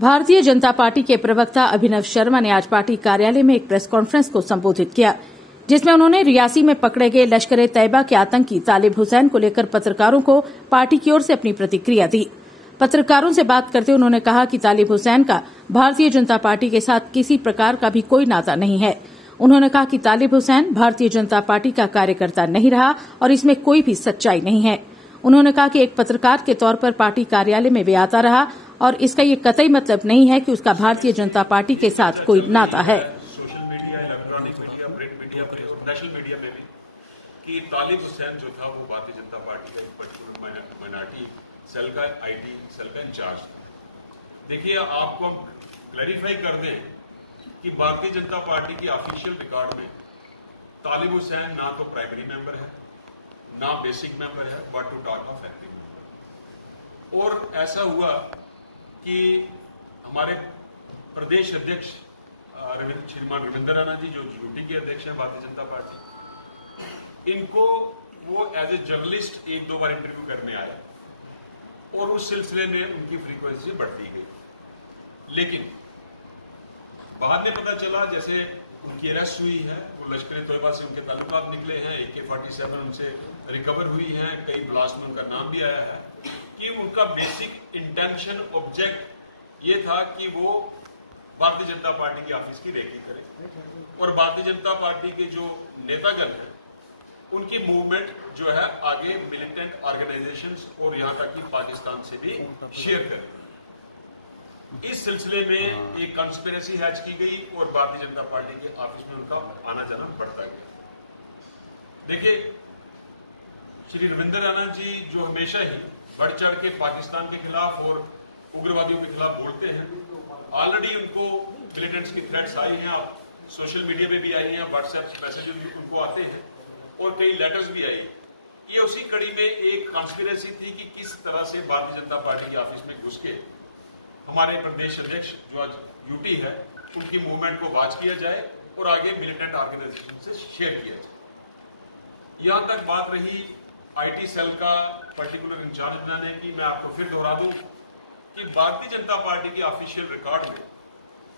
Bharatiya Janata party के प्रवक्ता अभिनव शर्मा ने आज पार्टी कार्यालय में एक प्रेस कॉन्फ्रेंस को संबोधित किया, जिसमें उन्होंने रियासी में पकड़े गए लश्कर-ए-तैयबा के आतंकी तालिब हुसैन को लेकर पत्रकारों को पार्टी की ओर से अपनी प्रतिक्रिया दी। पत्रकारों से बात करते हुए उन्होंने कहा कि तालिब हुसैन का भारतीय जनता पार्टी के साथ किसी प्रकार का भी कोई नाता नहीं है। उन्होंने कहा कि तालिब हुसैन भारतीय जनता पार्टी का कार्यकर्ता नहीं रहा और इसमें कोई भी सच्चाई नहीं है। उन्होंने कहा कि एक पत्रकार के तौर पर पार्टी कार्यालय में वे आता रहा और इसका ये कतई मतलब नहीं है कि उसका भारतीय जनता पार्टी के साथ कोई नाता है। Social media, electronic media, print media, national media में भी कि तालिब हुसैन जो था वो भारतीय जनता पार्टी का एक पर्टिकुलर माइनॉरिटी सेल का आईटी सेल का इंचार्ज था। देखिए, आपको हम क्लैरिफाई कर दें कि भारतीय जनता पार्टी की ऑफिशियल रिकॉर्ड में तालिब हुसैन ना तो प्राइमरी मेंबर है, ना बेसिक मेंबर है, but to talk of active. और ऐसा हुआ कि हमारे प्रदेश अध्यक्ष श्रीमान रविंद्र राणा जी, जो यूटी के अध्यक्ष हैं भारतीय जनता पार्टी, इनको वो एज ए जर्नलिस्ट एक दो बार इंटरव्यू करने आए और उस सिलसिले में उनकी फ्रीक्वेंसी बढ़ती गई। लेकिन बाद में पता चला जैसे उनकी अरेस्ट हुई है, वो लश्कर-ए-तैयबा से उनके ताल्लुकात निकले हैं, AK-47 उनसे रिकवर हुई हैं, कई ब्लास्ट में उनका नाम भी आया है, कि उनका बेसिक इंटेंशन ऑब्जेक्ट ये था कि वो भारतीय जनता पार्टी की ऑफिस की रेकी करें और भारतीय जनता पार्टी के जो नेतागण हैं उनकी मूवमेंट जो है आगे मिलिटेंट ऑर्गेनाइजेशंस और यहां तक कि पाकिस्तान से भी शेयर करें। इस सिलसिले में एक कंस्पिरेसी हैच की गई और भारतीय जनता पार्टी के ऑफिस में उनका आना जाना बढ़ता गया। देखिए, श्री रविंद्र राणा जी जो हमेशा ही बढ़ चढ़ के पाकिस्तान के खिलाफ और उग्रवादियों के खिलाफ बोलते हैं, ऑलरेडी उनको मिलिटेंट्स की थ्रेट्स आई हैं, आप सोशल मीडिया पे भी आई हैं, व्हाट्सएप मैसेजेस उनको आते हैं और कई लेटर्स भी आई। ये उसी कड़ी में एक कंस्पिरेसी थी कि किस तरह से भारतीय जनता पार्टी के ऑफिस में घुस के हमारे प्रदेश अध्यक्ष जो आज यूटी है उनकी मूवमेंट को वॉच किया जाए और आगे मिलिटेंट ऑर्गेनाइजेशन से शेयर किया जाए। यहां तक बात रही आईटी सेल का पर्टिकुलर इंचार्ज बनाने की, मैं आपको फिर दोहरा दूं कि भारतीय जनता पार्टी के ऑफिशियल रिकॉर्ड में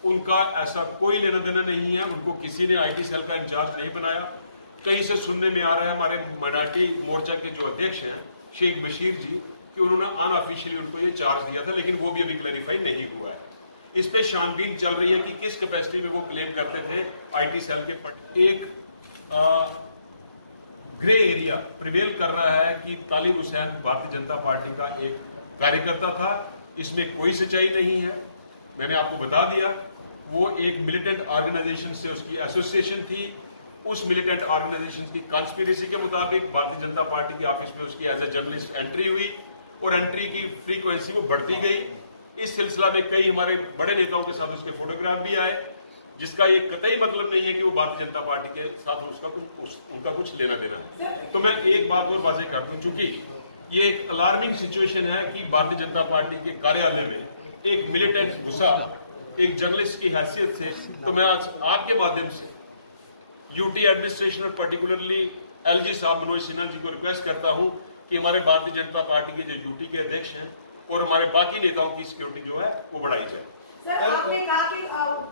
उनका ऐसा कोई लेना देना नहीं है। उनको किसी ने आईटी सेल का इंचार्ज नहीं बनाया। कहीं से सुनने में आ रहा है हमारे माइनॉरिटी मोर्चा के जो अध्यक्ष हैं शेख बशीर जी कि उन्होंने अनऑफिशियली उनको ये चार्ज दिया था, लेकिन वो भी अभी क्लैरिफाई नहीं हुआ है। इस पे छानबीन चल रही है कि किस कैपेसिटी में वो क्लेम करते थे आईटी सेल के। एक ग्रे एरिया प्रिवेल कर रहा है कि तालिब हुसैन भारतीय जनता पार्टी का एक कार्यकर्ता था, इसमें कोई सच्चाई नहीं है। मैंने आपको बता दिया वो एक मिलिटेंट ऑर्गेनाइजेशन से उसकी एसोसिएशन थी। उस मिलिटेंट ऑर्गेनाइजेशन की कॉन्स्पिरेसी के मुताबिक भारतीय जनता पार्टी के ऑफिस में उसकी एज ए जर्नलिस्ट एंट्री हुई और एंट्री की फ्रीक्वेंसी वो बढ़ती गई। इस सिलसिला में कई हमारे बड़े नेताओं के साथ उसके फोटोग्राफ भी आए, जिसका ये कतई मतलब नहीं है कि वो भारतीय जनता पार्टी के साथ उनका कुछ लेना देना है। तो मैं एक बात और वाज़ेह कर दूं, चूंकि ये एक अलार्मिंग सिचुएशन है कि भारतीय जनता पार्टी के कार्यालय में एक मिलिटेंट घुसा एक जर्नलिस्ट की हैसियत से, तो मैं आज आपके माध्यम से यूटी एडमिनिस्ट्रेशन और पर्टिकुलरली एलजी साहब मनोज सिन्हा जी को रिक्वेस्ट करता हूं कि हमारे भारतीय जनता पार्टी के जो यूटी के अध्यक्ष हैं और हमारे बाकी नेताओं की सिक्योरिटी जो है वो बढ़ाई जाए। सर, आपने कहा कि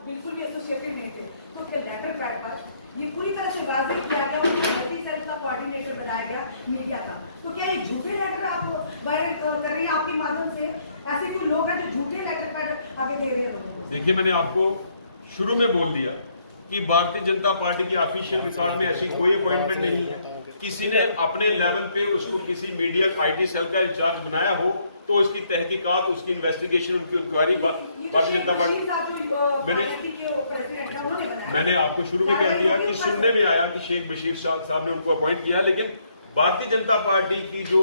बिल्कुल भी एसोसिएटेड नहीं थे, तो क्या लेटर पैड पर ये पूरी तरह से वाज़ेह किया गया, उनको आईटी सेल का कोऑर्डिनेटर बनाया गया मीडिया का, तो क्या ये झूठे लेटर आप वायरल कर रही है आपके माध्यम से? ऐसे कोई लोग हैं जो झूठे लेटर पैड आगे दे रहे हैं लोगों को? देखिए, मैंने आपको शुरू में बोल दिया कि भारतीय जनता पार्टी की ऑफिशियल रिकॉर्ड में ऐसी कोई अपॉइंटमेंट नहीं है। किसी ने अपने लेवल पे उसको किसी मीडिया आईटी सेल का इंचार्ज बनाया हो तो उसकी तहकीकात, उसकी इन्वेस्टिगेशन, उनकी इंक्वायरी भारतीय जनता पार्टी मैंने आपको शुरू में कह दिया कि सुनने में आया कि शेख बशीर साहब ने उनको अपॉइंट किया, लेकिन भारतीय जनता पार्टी की जो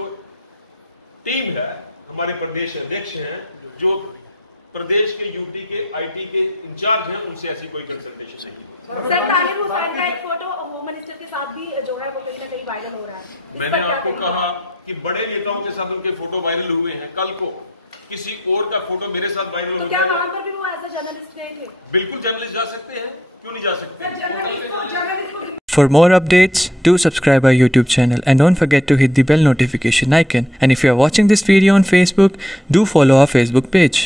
टीम है, हमारे प्रदेश अध्यक्ष हैं, जो प्रदेश के यूटी के आईटी के इंचार्ज हैं, उनसे ऐसी कोई कंसल्टेशन नहीं। सर, तालिब हुसैन का एक फोटो होम मिनिस्टर के साथ भी जो है वो कहीं ना कहीं वायरल हो रहा है। मैंने आपको कहा कि बड़े नेताओं के साथ उनके फोटो वायरल हुए हैं, कल को किसी और का फोटो मेरे साथ वायरल हो गया, तो क्या वहां पर भी वो एज ए जर्नलिस्ट गए थे? बिल्कुल जर्नलिस्ट जा सकते हैं, क्यों नहीं जा सकते? For more updates, do subscribe our YouTube channel and don't forget to hit the bell notification icon. And if you are watching this video on Facebook, do follow our Facebook page.